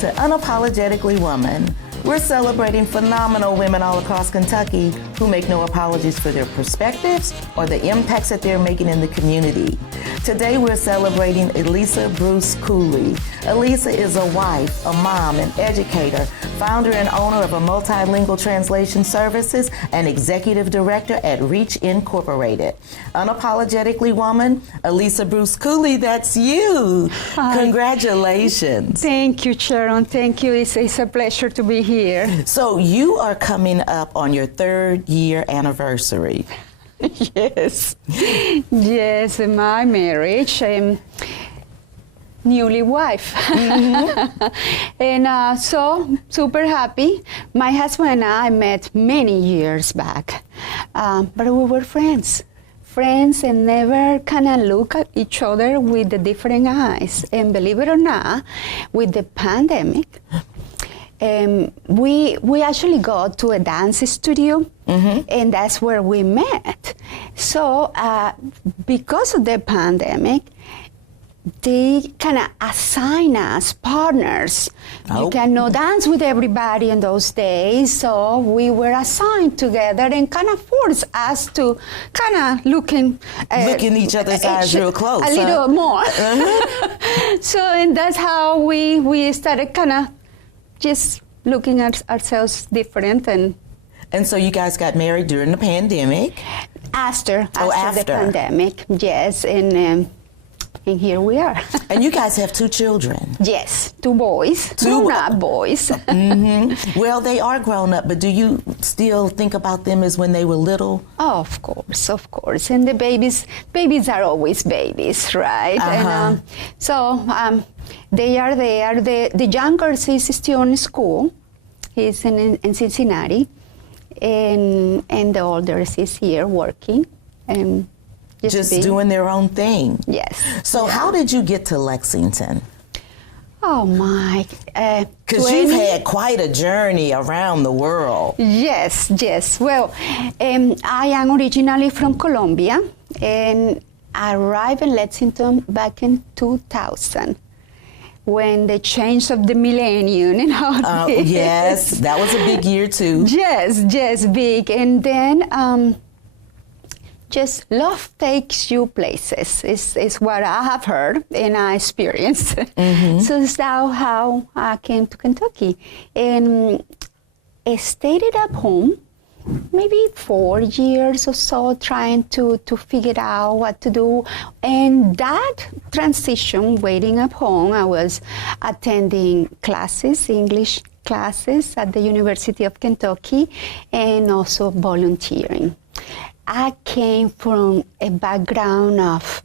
to Unapologetically Woman. We're celebrating phenomenal women all across Kentucky who make no apologies for their perspectives or the impacts that they're making in the community. Today we're celebrating Elisa Bruce Cooley. Elisa is a wife, a mom, an educator, founder and owner of a multilingual translation services, and executive director at Reach Incorporated. Unapologetically Woman, Elisa Bruce Cooley, that's you. Hi. Congratulations. Thank you, Sharon. Thank you. It's a pleasure to be here. So you are coming up on your 3rd year anniversary. Yes. Yes, my marriage. Newly wife. Mm-hmm. And so super happy. My husband and I met many years back, but we were friends and never kind of look at each other with the different eyes. And believe it or not, with the pandemic, we actually go to a dance studio, mm-hmm. and that's where we met. So because of the pandemic, they kind of assign us partners. You cannot dance with everybody in those days, so we were assigned together and kind of forced us to kind of look in each other's eyes real close. A little more. Uh-huh. So, and that's how we started kind of just looking at ourselves different. And so you guys got married during the pandemic? After the pandemic, yes. And here we are. And you guys have 2 children. Yes, 2 boys. Grown-up boys. Mm-hmm. Well, they are grown up, but do you still think about them as when they were little? Oh, of course. And the babies are always babies, right? Uh-huh. And they are there. The younger is still in school. He's in Cincinnati. And the older is here working. And just doing their own thing. Yes. So how did you get to Lexington? Oh my! Because you've had quite a journey around the world. Yes. Well, I am originally from Colombia, and I arrived in Lexington back in 2000. When the change of the millennium and all this. Yes, that was a big year too. Yes, big. And then just love takes you places, is what I have heard and I experienced. Mm-hmm. So that's how I came to Kentucky. And I stayed at home maybe 4 years or so, trying to figure out what to do. And that transition, waiting at home, I was attending classes, English classes at the University of Kentucky, and also volunteering. I came from a background of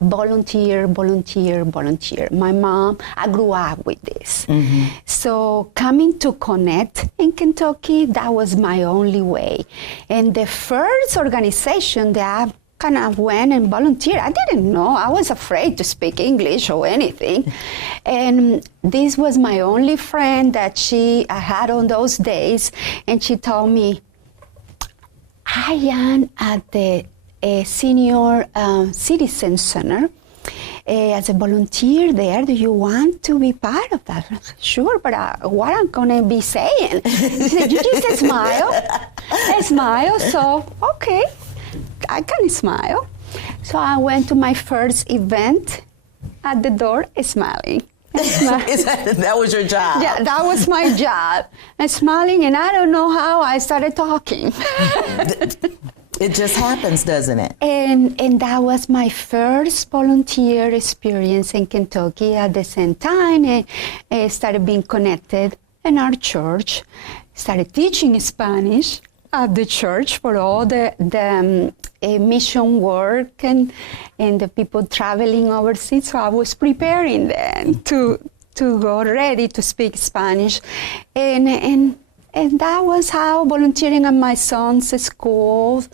volunteer. My mom, I grew up with this. Mm-hmm. So coming to connect in Kentucky, that was my only way. And the first organization that I kind of went and volunteered, I didn't know. I was afraid to speak English or anything. And this was my only friend that I had on those days. And she told me, I am at the Senior Citizen Center as a volunteer there. Do you want to be part of that? Sure, but what I'm going to be saying? She said, you just smile. So, okay, I can smile. So I went to my first event at the door smiling. That was your job? Yeah, that was my job. And smiling, and I don't know how I started talking. It just happens, doesn't it? And that was my first volunteer experience in Kentucky. At the same time, I started being connected in our church, started teaching Spanish at the church for all the mission work and the people traveling overseas. So I was preparing them to go ready to speak Spanish. And that was how volunteering at my son's school.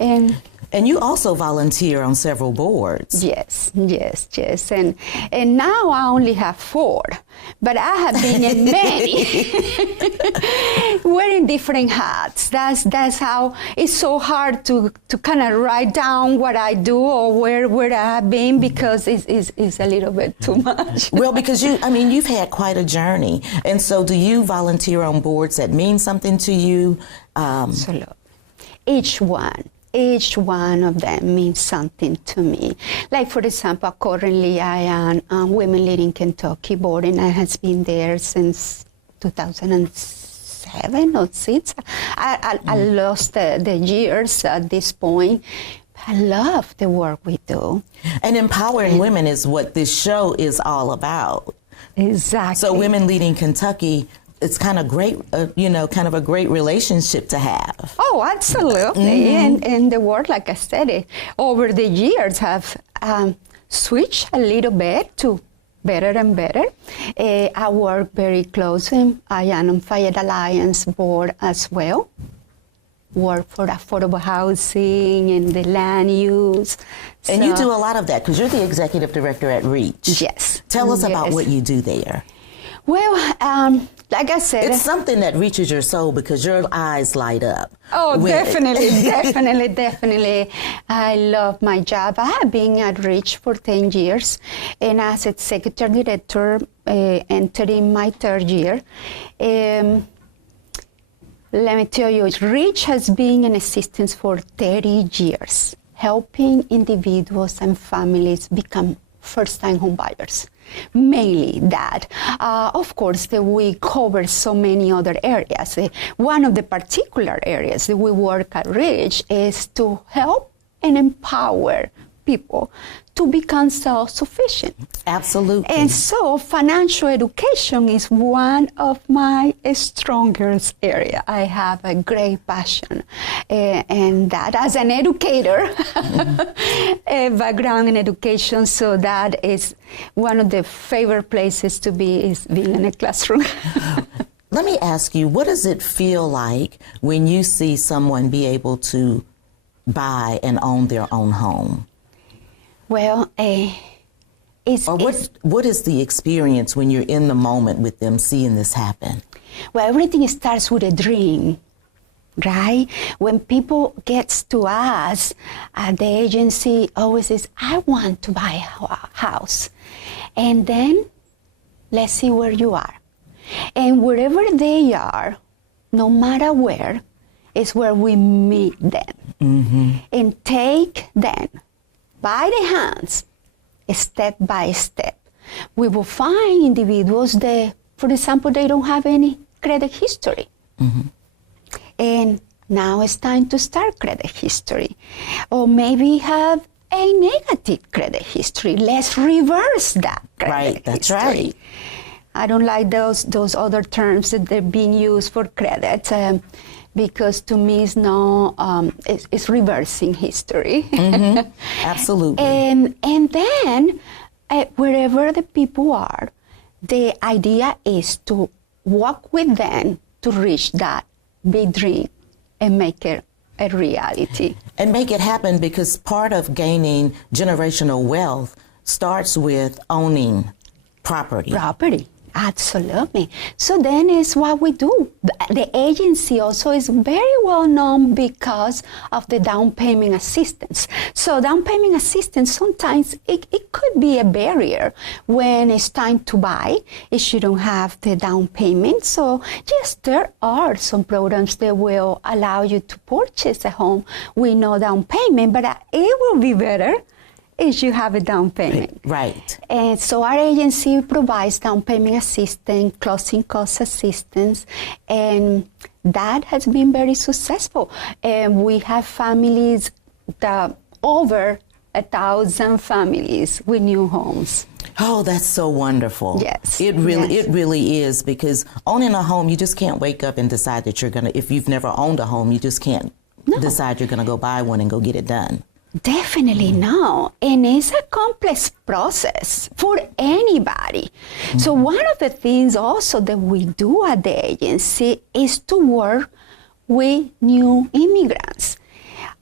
And And you also volunteer on several boards. Yes. And now I only have 4, but I have been in many, wearing different hats. That's how it's so hard to kind of write down what I do or where I have been, because it's a little bit too much. Well, because you've had quite a journey. And so do you volunteer on boards that mean something to you? Absolutely. Each one of them means something to me. Like, for example, currently I am on Women Leading Kentucky board, and I has been there since 2007 or 6. I lost the years at this point. I love the work we do. And empowering women is what this show is all about. Exactly. So Women Leading Kentucky, it's kind of great, kind of a great relationship to have. Oh, absolutely. And the work, like I said, over the years have switched a little bit to better and better. I work very closely. I am on Fayette Alliance board as well. Work for affordable housing and the land use. And you do a lot of that because you're the executive director at REACH. Yes. Tell us about what you do there. Well, like I said, it's something that reaches your soul because your eyes light up. Oh, definitely. I love my job. I have been at REACH for 10 years, and as executive director, entering my 3rd year. Let me tell you, REACH has been in existence for 30 years, helping individuals and families become first-time home buyers. Mainly that. Of course, we cover so many other areas. One of the particular areas that we work at REACH is to help and empower people to become self-sufficient. Absolutely. And so financial education is one of my strongest area. I have a great passion and that as an educator, a background in education, so that is one of the favorite places to be, is being in a classroom. Let me ask you, what does it feel like when you see someone be able to buy and own their own home? Well, what is the experience when you're in the moment with them seeing this happen? Well, everything starts with a dream, right? When people gets to us, the agency always says, I want to buy a house. And then let's see where you are. And wherever they are, no matter where, is where we meet them and take them by the hands, step by step. We will find individuals that, for example, they don't have any credit history. And now it's time to start credit history. Or maybe have a negative credit history. Let's reverse that credit That's history. right. I don't like those other terms that they're being used for credit. Because to me, it's reversing history. Absolutely. And then, wherever the people are, the idea is to walk with them to reach that big dream and make it a reality. And make it happen, because part of gaining generational wealth starts with owning property. Absolutely. So then is what we do. The agency also is very well known because of the down payment assistance. So down payment assistance, sometimes it could be a barrier when it's time to buy if you don't have the down payment. So yes, there are some programs that will allow you to purchase a home with no down payment, but it will be better if you have a down payment. Right. And so our agency provides down payment assistance, closing cost assistance, and that has been very successful. And we have families, over 1,000 families with new homes. Oh, that's so wonderful. Yes. It really is, because owning a home, you just can't wake up and decide that you're going to, if you've never owned a home, you just can't decide you're going to go buy one and go get it done. Definitely no. And it's a complex process for anybody. So one of the things also that we do at the agency is to work with new immigrants.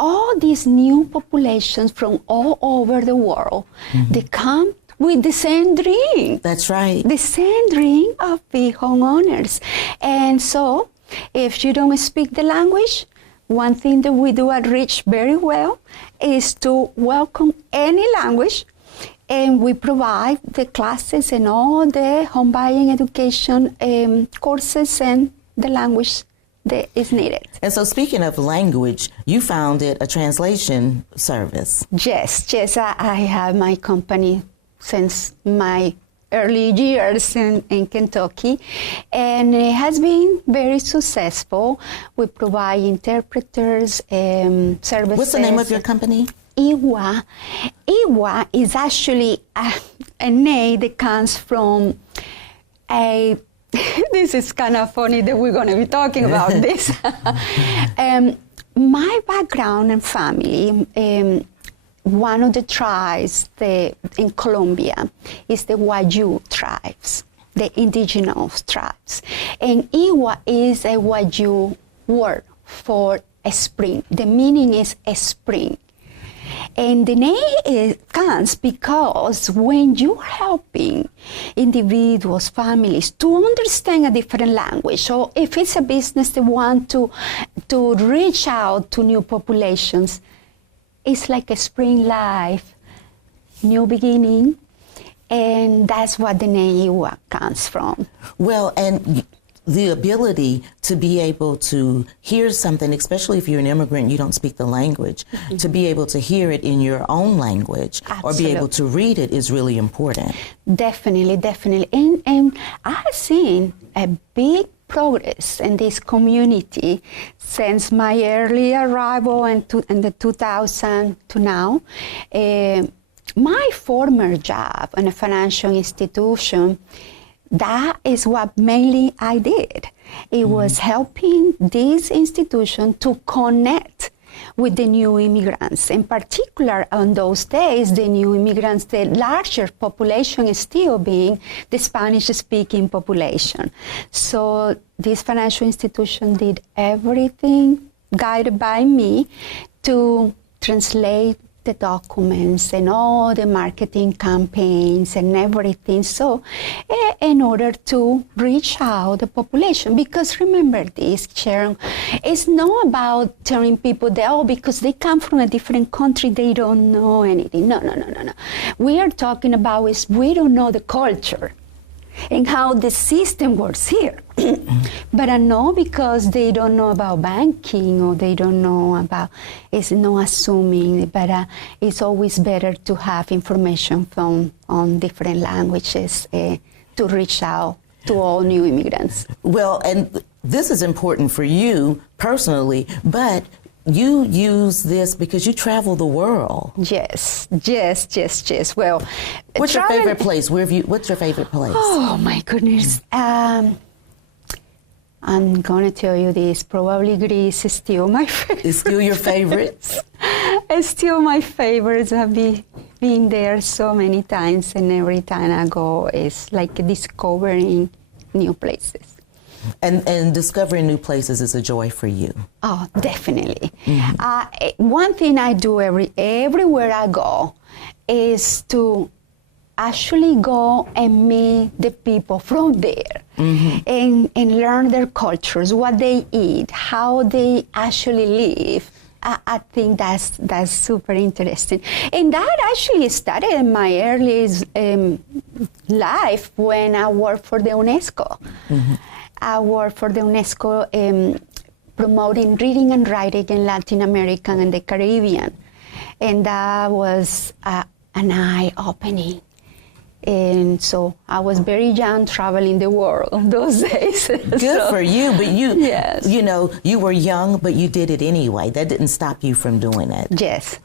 all these new populations from all over the world, they come with the same dream. That's right. The same dream of being homeowners. And so, if you don't speak the language, one thing that we do at Rich very well is to welcome any language, and we provide the classes and all the home buying education courses and the language that is needed. And so speaking of language, you founded a translation service. Yes, I have my company since my early years in Kentucky, and it has been very successful. We provide interpreters, services. What's the name of your company? iiWA. iiWA is actually a name that comes from a this is kind of funny that we're going to be talking about this. My background and family, one of the tribes in Colombia is the Wayuu tribes, the indigenous tribes. And iiWA is a Wayuu word for a spring. The meaning is a spring. And the name comes because when you're helping individuals, families to understand a different language, so if it's a business that want to reach out to new populations, it's like a spring life, new beginning, and that's what the name iiWA comes from. Well, and the ability to be able to hear something, especially if you're an immigrant, you don't speak the language, to be able to hear it in your own language or be able to read it is really important. Definitely. And I've seen a big progress in this community since my early arrival in the 2000 to now. My former job in a financial institution, that is what mainly I did. It was helping this institution to connect with the new immigrants. In particular, on those days, the new immigrants, the larger population is still being the Spanish-speaking population. So this financial institution did everything guided by me to translate the documents and all the marketing campaigns and everything. So in order to reach out the population, because remember this, Sharon, it's not about telling people that, because they come from a different country, they don't know anything. No. We are talking about is we don't know the culture and how the system works here. But I know because they don't know about banking or they don't know about, it's no assuming, but it's always better to have information on different languages to reach out to all new immigrants. Well, and this is important for you personally, but you use this because you travel the world. Yes. Well, what's your favorite place? What's your favorite place? Oh my goodness. I'm gonna tell you this. Probably Greece is still my favorite. It's still your favorites? It's still my favorites. I've been there so many times, and every time I go, it's like discovering new places. And discovering new places is a joy for you. Oh, definitely. One thing I do everywhere I go is to actually go and meet the people from there and learn their cultures, what they eat, how they actually live. I think that's super interesting. And that actually started in my early life when I worked for the UNESCO. I worked for the UNESCO promoting reading and writing in Latin America and the Caribbean. And that was an eye-opening. And so I was very young traveling the world those days. Good for you, but yes. You were young, but you did it anyway. That didn't stop you from doing it.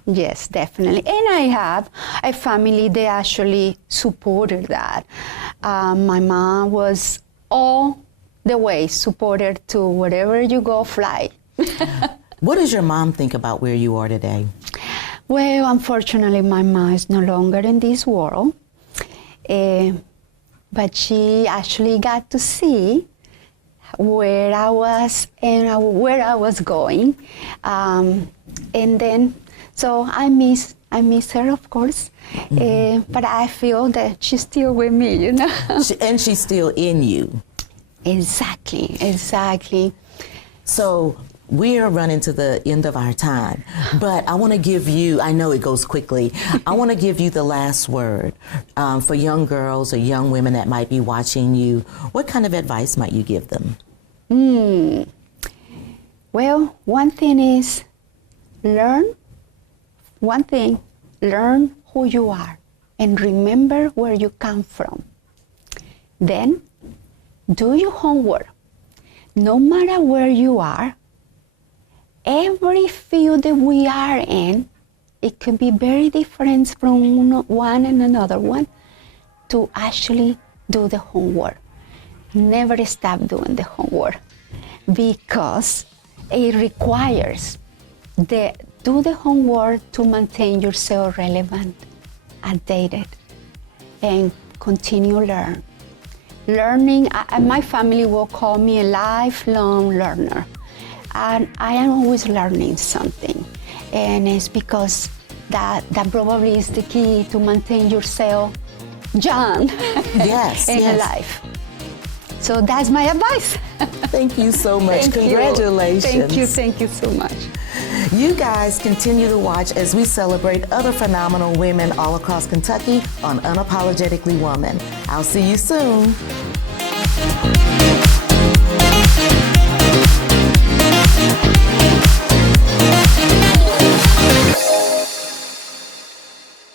Yes, definitely. And I have a family that actually supported that. My mom was all the way supported to wherever you go, fly. What does your mom think about where you are today? Well, unfortunately, my mom is no longer in this world. But she actually got to see where I was and where I was going. And then, so I miss her, of course, but I feel that she's still with me, you know. And she's still in you. Exactly. So we are running to the end of our time, but I want to give you, I know it goes quickly, I want to give you the last word for young girls or young women that might be watching you. What kind of advice might you give them? Well, one thing is learn who you are and remember where you come from. Then do your homework. No matter where you are, every field that we are in, it can be very different from one and another one, to actually do the homework. Never stop doing the homework, because it requires do the homework to maintain yourself relevant, updated, and continue learning. My family will call me a lifelong learner. And I am always learning something. And it's because that probably is the key to maintain yourself young in life. So that's my advice. Thank you so much. Congratulations. Thank you so much. You guys continue to watch as we celebrate other phenomenal women all across Kentucky on Unapologetically Woman. I'll see you soon.